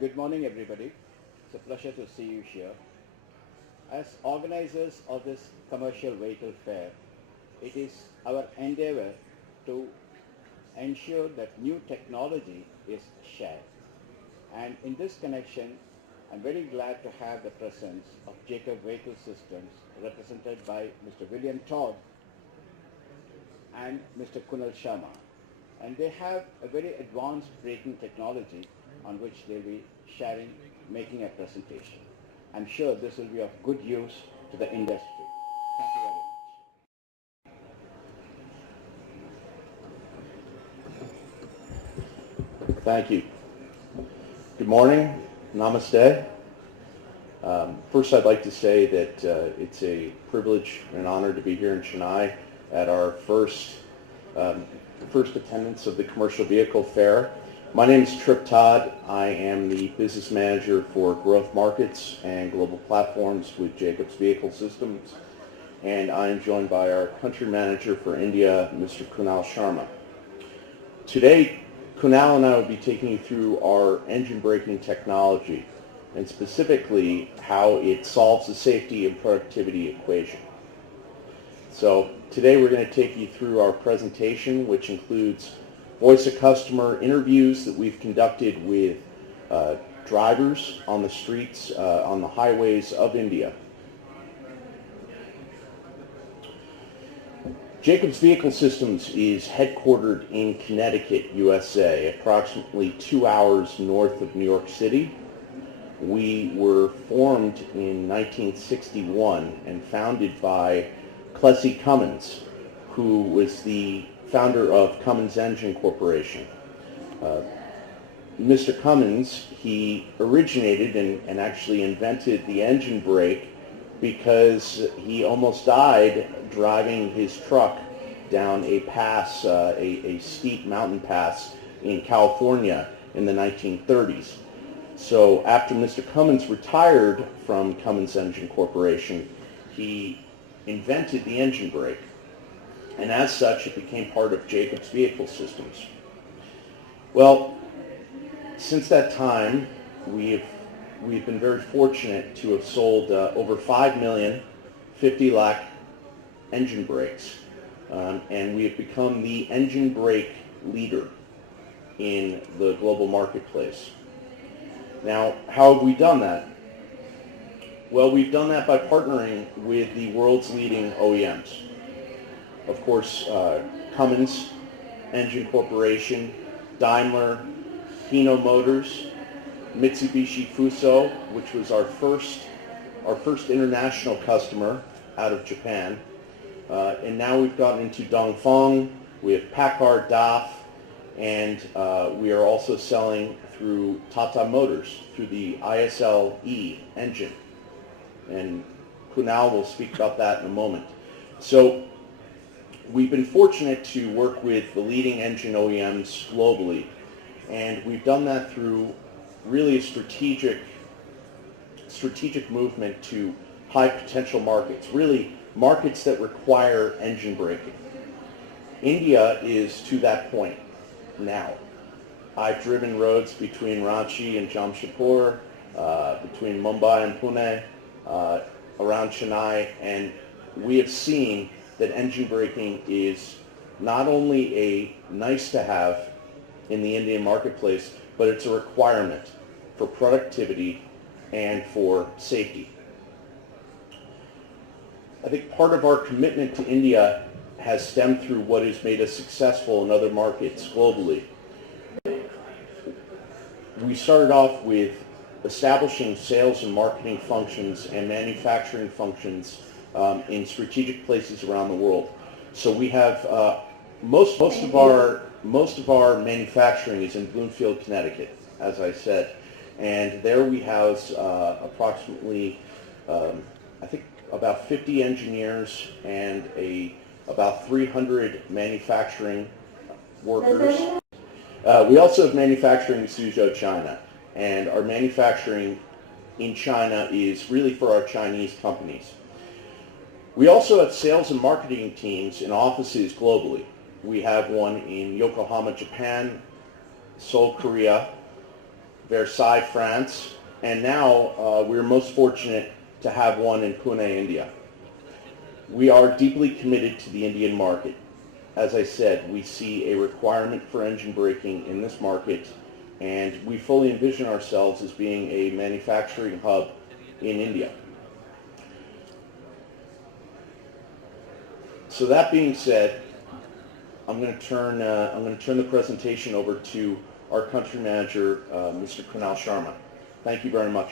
Good morning, everybody. It's a pleasure to see you here. As organizers of this commercial vehicle fair, it is our endeavor to ensure that new technology is shared. And in this connection, I'm very glad to have the presence of Jacob Vehicle Systems, represented by Mr. William Todd and Mr. Kunal Sharma. And they have a very advanced braking technology on which they'll be sharing, making a presentation. I'm sure this will be of good use to the industry. Thank you very much. Thank you. Good morning. Namaste. First, I'd like to say that it's a privilege and an honor to be here in Chennai at our first attendance of the Commercial Vehicle Fair. My name is Trip Todd. I am the Business Manager for Growth Markets and Global Platforms with Jacobs Vehicle Systems, and I am joined by our Country Manager for India, Mr. Kunal Sharma. Today, Kunal and I will be taking you through our engine braking technology, and specifically how it solves the safety and productivity equation. So today we're going to take you through our presentation, which includes voice of customer interviews that we've conducted with drivers on the streets, on the highways of India. Jacobs Vehicle Systems is headquartered in Connecticut, USA, approximately 2 hours north of New York City. We were formed in 1961 and founded by Plessy Cummins, who was the founder of Cummins Engine Corporation. Mr. Cummins, he originated and actually invented the engine brake because he almost died driving his truck down a pass, a steep mountain pass in California in the 1930s. So after Mr. Cummins retired from Cummins Engine Corporation, he invented the engine brake. And as such, it became part of Jacobs Vehicle Systems. Well, since that time, we've been very fortunate to have sold over 5 million 50 lakh engine brakes, and we have become the engine brake leader in the global marketplace. Now, how have we done that? Well, we've done that by partnering with the world's leading OEMs. Of course, Cummins Engine Corporation, Daimler, Hino Motors, Mitsubishi Fuso, which was our first international customer out of Japan, and now we've gotten into Dongfeng. We have Packard, DAF, and we are also selling through Tata Motors through the ISLE engine, and Kunal will speak about that in a moment. So we've been fortunate to work with the leading engine OEMs globally, and we've done that through really a strategic movement to high potential markets, really markets that require engine braking. India is to that point now. I've driven roads between Ranchi and Jamshedpur, between Mumbai and Pune, around Chennai, and we have seen that engine braking is not only a nice to have in the Indian marketplace, but it's a requirement for productivity and for safety. I think part of our commitment to India has stemmed through what has made us successful in other markets globally. We started off with establishing sales and marketing functions and manufacturing functions in strategic places around the world. So we have most of our manufacturing is in Bloomfield, Connecticut, as I said, and there we house approximately, I think, about 50 engineers and about 300 manufacturing workers. We also have manufacturing in Suzhou, China, and our manufacturing in China is really for our Chinese companies. We also have sales and marketing teams in offices globally. We have one in Yokohama, Japan, Seoul, Korea, Versailles, France, and now we're most fortunate to have one in Pune, India. We are deeply committed to the Indian market. As I said, we see a requirement for engine braking in this market, and we fully envision ourselves as being a manufacturing hub in India. So that being said, I'm going to turn the presentation over to our country manager, Mr. Kunal Sharma. Thank you very much.